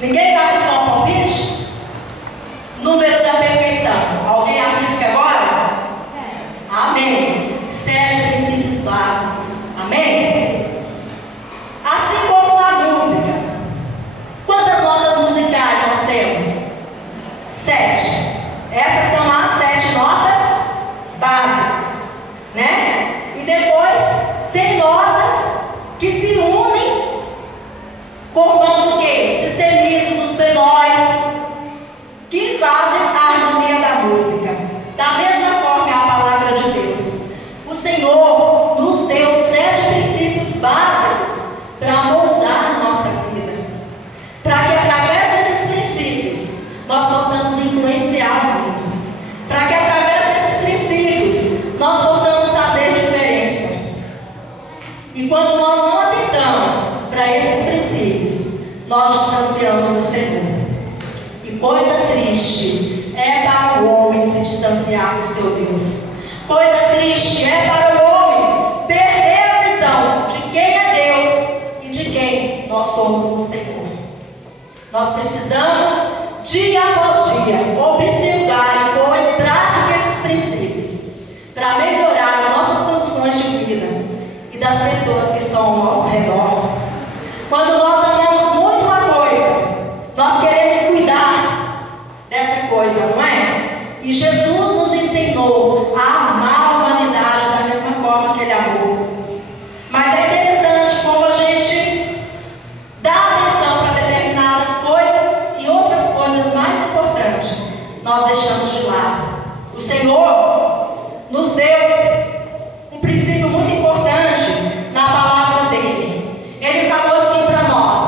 Ninguém vai arriscar um palpite? Número da perfeição. Alguém arrisca agora? Amém. 7 princípios básicos. Amém? Assim como na música. Quantas notas musicais nós temos? 7. Essas são as 7 notas básicas, né? E depois tem notas que se unem, formando o quê? Os sustenidos, os benóis, que fazem a harmonia da música. Da mesma forma é a palavra de Deus. O Senhor nos deu 7 princípios básicos para moldar a nossa vida, para que através desses princípios nós possamos influenciar o mundo, para que através desses princípios nós possamos fazer diferença. E quando nós não atentamos para esses princípios, nós distanciamos do Senhor. E coisa triste é para o homem se distanciar do seu Deus. Coisa triste é para o homem perder a visão de quem é Deus e de quem nós somos no Senhor. Nós precisamos, dia após dia, observar e pôr em prática esses princípios para melhorar as nossas condições de vida e das pessoas que estão ao nosso redor. Quando nós amamos muito uma coisa, nós queremos cuidar dessa coisa, não é? E Jesus nos ensinou a amar a humanidade da mesma forma que Ele amou. Mas é interessante como a gente dá atenção para determinadas coisas e outras coisas mais importantes nós deixamos de lado. O Senhor nos deu um princípio muito importante na palavra dele. Ele falou assim para nós: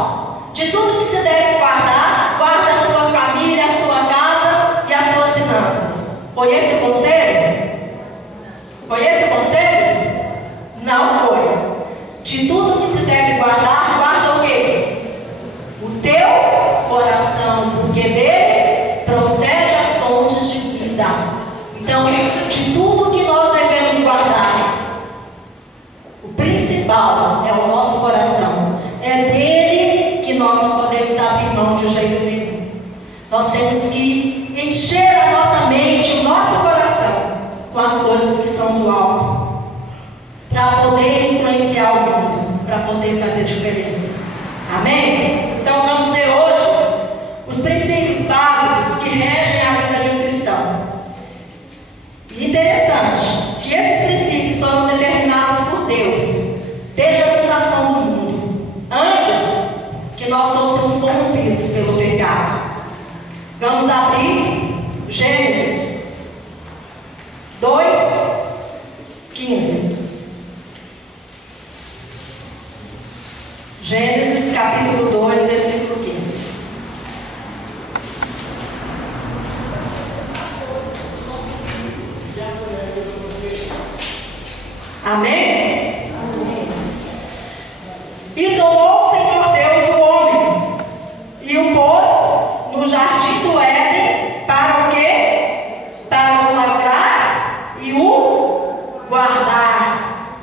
de tudo que se deve guardar, guarda a sua família, a sua casa e as suas finanças. Foi esse o conselho? Foi esse o conselho? Não foi. De tudo que se deve guardar, guarda o quê? O teu coração, porque dele procede as fontes de vida. Então, de tudo que nós devemos guardar, o principal é o nosso coração. É dele que nós não podemos abrir mão de jeito nenhum. Nós temos que encher a nossa mente, o nosso coração, com as coisas que são do alto, para poder influenciar o mundo, para poder fazer diferença. Amém? Então vamos ver hoje os princípios básicos que regem a vida de um cristão. E interessante que esses princípios foram determinados por Deus desde a fundação do mundo, antes que nós fôssemos corrompidos pelo pecado. Vamos abrir Gênesis 2:15. Gênesis capítulo 2, versículo 15. Amém? Amém. E tomou o Senhor Deus o homem e o pôs no jardim do Éden para o quê? Para o lavrar e o guardar.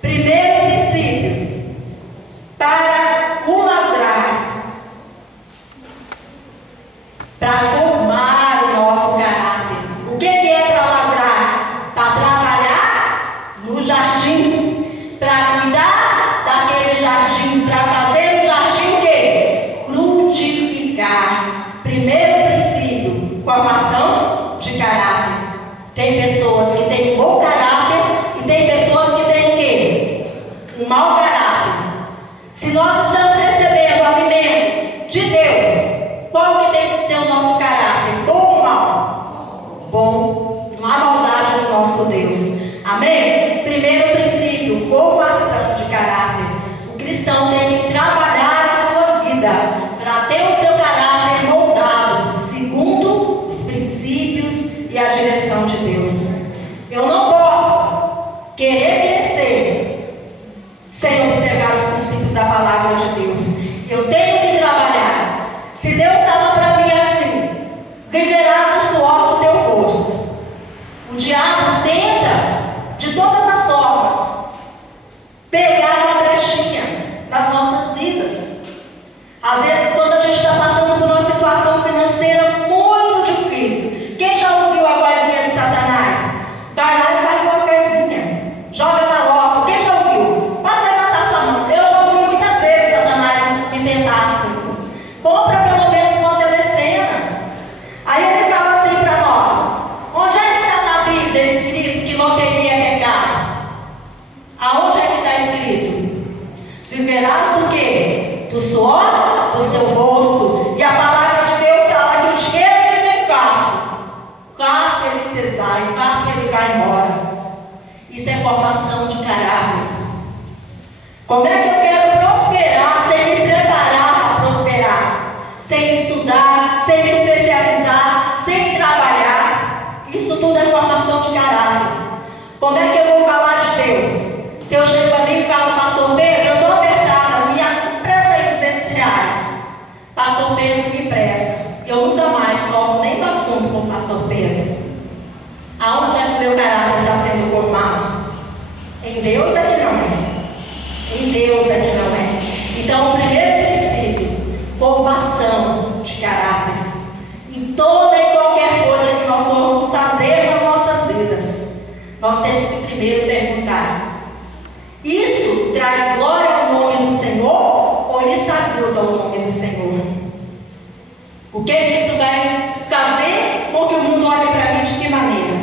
Primeiro princípio: para o lavrar, para formar o nosso caráter. O que é para lavrar? Para trabalhar no jardim, para cuidar daquele jardim, para fazer o jardim o quê? Frutificar. Primeiro princípio: formação de caráter. Tem pessoas que têm bom caráter e tem pessoas que têm o quê? Um mau caráter. Se nós estamos recebendo alimento de Deus, qual que tem que ser o nosso caráter? Bom ou mal? Bom. Não há maldade no nosso Deus. Amém? Primeiro princípio: formação de caráter. O cristão tem que trabalhar a sua vida para ter o seu caráter moldado segundo os princípios e a direção de Deus. Eu não posso querer crescer sem observar os princípios da palavra de Deus. Eu tenho que trabalhar. Se Deus fala para mim assim: viverás no suor do teu rosto. O diabo tenta de todas as formas pegar uma brechinha nas nossas vidas. Às vezes, quando a gente está passando Compra pelo menos uma telecena. Aí ele fala assim para nós: onde é que está na Bíblia escrito que loteria é pecado? Aonde é que está escrito? Viverás do quê? Do suor do seu rosto. E a palavra de Deus fala que o dinheiro que vem fácil ele se esvai, fácil ele vai embora. Isso é formação de caráter. Como é que eu quero prosperar sem me preparar para prosperar? Sem estudar, sem me especializar, sem trabalhar? Isso tudo é formação de caráter. Como é que eu vou falar de Deus? Se eu chego ali e falo: pastor Pedro, eu estou apertada, me empresta aí R$200. Pastor Pedro me empresta. Eu nunca mais toco nem no assunto com o pastor Pedro. Aonde é que o meu caráter está sendo formado? Em Deus é que não é. Em Deus é que não é. Então, o primeiro princípio: formação de caráter. Em toda e qualquer coisa que nós formos fazer nas nossas vidas, nós temos que primeiro perguntar: isso traz glória ao nome do Senhor ou isso ajuda o nome do Senhor? O que isso vai fazer com que o mundo olhe para mim? De que maneira?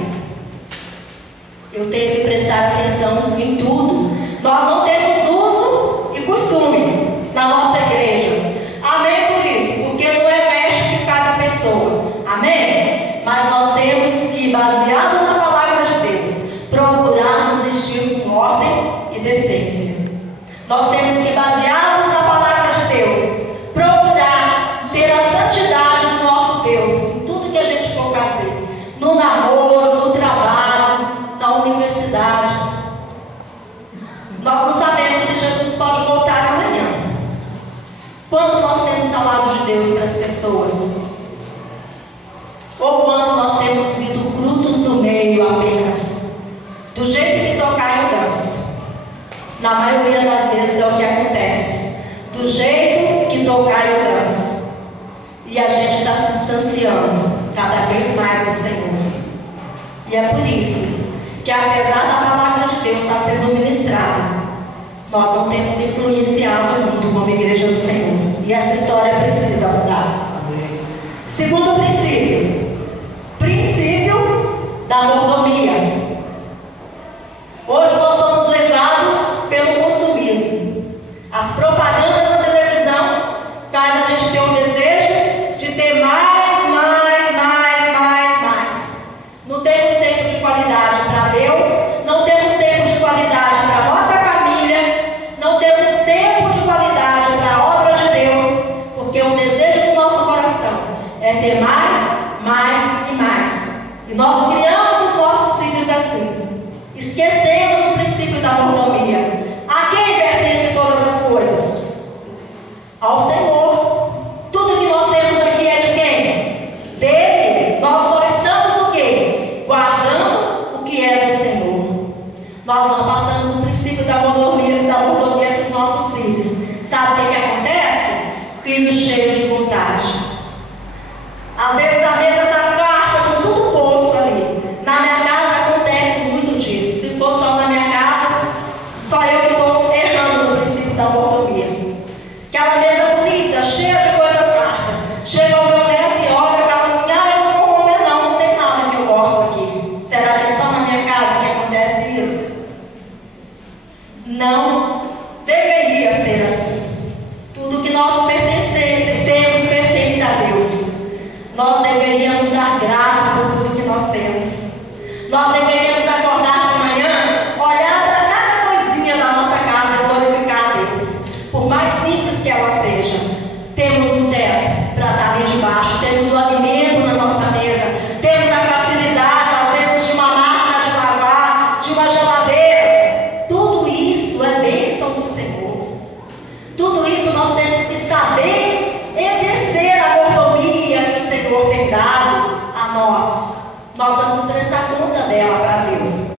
Eu tenho que prestar atenção em tudo. Nós não temos uso e costume na nossa igreja. Amém por isso, porque não é veste que faz a pessoa. Amém? Mas nós temos que, baseado na palavra de Deus, procurar nos vestir com ordem e decência. Nós temos que, baseados na palavra de Deus, procurar ter a santidade do nosso Deus em tudo que a gente for fazer. No namoro, no trabalho, na universidade. Nós não sabemos se Jesus pode voltar amanhã. Quanto nós temos falado de Deus para as pessoas? Ou quando nós temos visto frutos do meio apenas? Do jeito que tocar eu danço. Na maioria das vezes é o que acontece. Do jeito que tocar eu danço. E a gente está se distanciando cada vez mais do Senhor. E é por isso que, apesar da palavra de Deus estar sendo ministrada, nós não temos influenciado o mundo como igreja do Senhor. E essa história precisa mudar. Segundo princípio: princípio da mordomia. Hoje nós somos levados pelo consumismo. As propagandas da televisão fazem a gente ter um desejo de ter mais. Não temos tempo de qualidade para Deus, não temos tempo de qualidade para a nossa família, não temos tempo de qualidade para a obra de Deus, porque o desejo do nosso coração é ter mais e mais. E nós criamos os nossos filhos assim, esquecendo do princípio da mordomia. A quem pertencem todas as coisas? Ao Senhor. Tudo que nós temos aqui é de quem? Dele. Nós só estamos o quê? Guardando o que é do Senhor. Nós não passamos o princípio da mordomia para os nossos filhos. Sabe o que acontece? Filho cheio de vontade. Às vezes